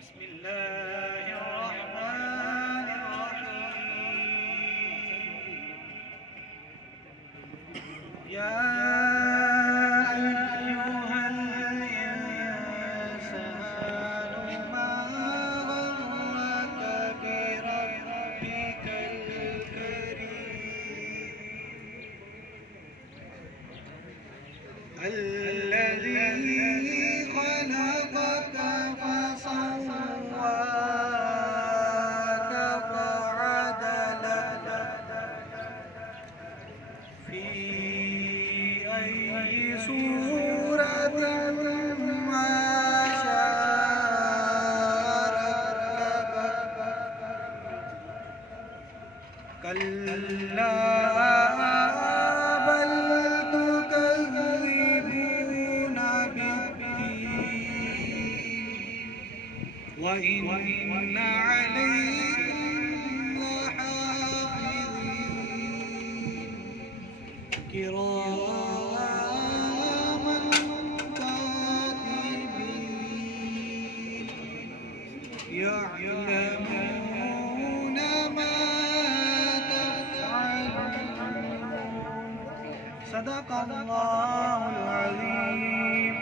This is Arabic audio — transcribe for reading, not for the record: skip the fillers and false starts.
بسم الله الرحمن الرحيم يا أيها الإنسان ما غرك بربك الكريم الذي خلقك فسواك فعدلك في أي صورة ما شاء ركبك كلا بل تكذبون بالدين وإن عليكم لحافظين كراما كاتبين يعلمون ما تفعلون. صدق الله العظيم.